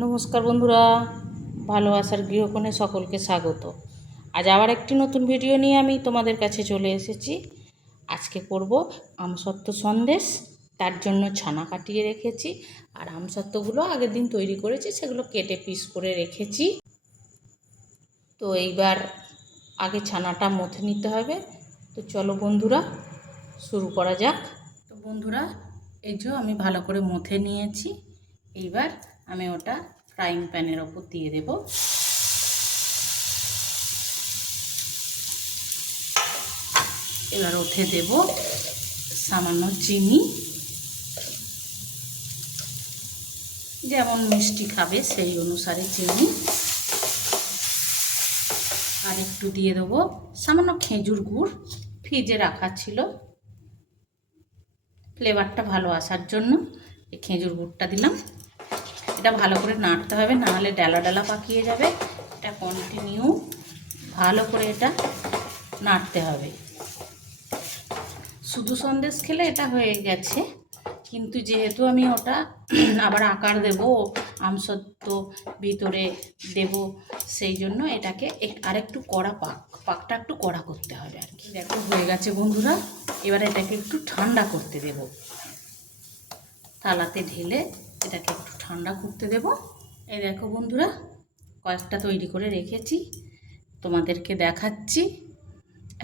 নমস্কার বন্ধুরা ভালোবাসার গৃহকোণে সকলকে স্বাগত। আজ আবার একটি নতুন ভিডিও নিয়ে আমি তোমাদের কাছে চলে এসেছি। আজকে করব আমসত্ত্ব সন্দেশ, তার জন্য ছানা কাটিয়ে রেখেছি। আর আমসত্ত্বগুলো আগের দিন তৈরি করেছি, সেগুলো কেটে পিস করে রেখেছি। তো এইবার আগে ছানাটা মথে নিতে হবে। তো চলো বন্ধুরা, শুরু করা যাক। তো বন্ধুরা, এই যে আমি ভালো করে মথে নিয়েছি। এইবার আমি ওটা ফ্রাইং প্যানের ওপর দিয়ে দেব। এবার ওঠে দেব সামান্য চিনি। যেমন মিষ্টি খাবে সেই অনুসারে চিনি। আর একটু দিয়ে দেবো সামান্য খেজুর গুড়, ফ্রিজে রাখা ছিল। ফ্লেভারটা ভালো আসার জন্য এই খেজুর গুড়টা দিলাম। এটা ভালো করে নাড়তে হবে, নাহলে ডালা ডালা পাকিয়ে যাবে। এটা কন্টিনিউ ভালো করে এটা নাড়তে হবে। শুধু সন্দেশ খেলে এটা হয়ে গেছে, কিন্তু যেহেতু আমি ওটা আবার আকার দেব, আমসত্ব ভিতরে দেব, সেই জন্য এটাকে আরেকটু কড়া পাক, পাকটা একটু কড়া করতে হবে আর কি। দেখো, হয়ে গেছে বন্ধুরা। এবার এটাকে একটু ঠান্ডা করতে দেব। থালাতে ঢেলে এটাকে একটু ঠান্ডা করতে দেব। এই দেখো বন্ধুরা, কয়েকটা তৈরি করে রেখেছি। তোমাদেরকে দেখাচ্ছি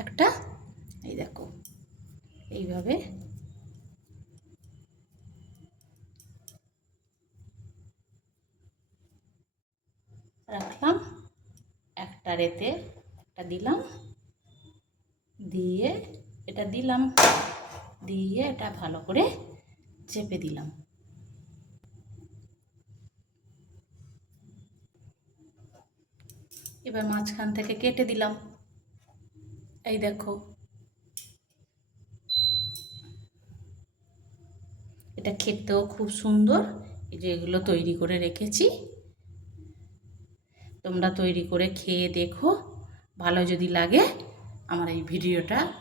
একটা। এই দেখো, এইভাবে। রাখলাম, একটা রেতে একটা দিলাম। দিয়ে এটা দিলাম, দিয়ে এটা ভালো করে চেপে দিলাম। এবার মাঝখান থেকে কেটে দিলাম। এই দেখো। এটা খেতেও খুব সুন্দর। এই যে এগুলো তৈরি করে রেখেছি। তোমরা তৈরি করে খেয়ে দেখো। ভালো যদি লাগে, আমার এই ভিডিওটা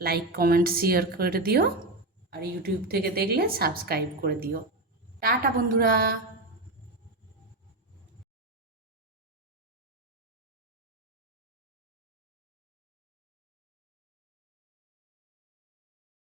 লাইক, কমেন্ট, শেয়ার করে দিও। আর ইউটিউব থেকে দেখলে সাবস্ক্রাইব করে দিও। টাটা, বন্ধুরা।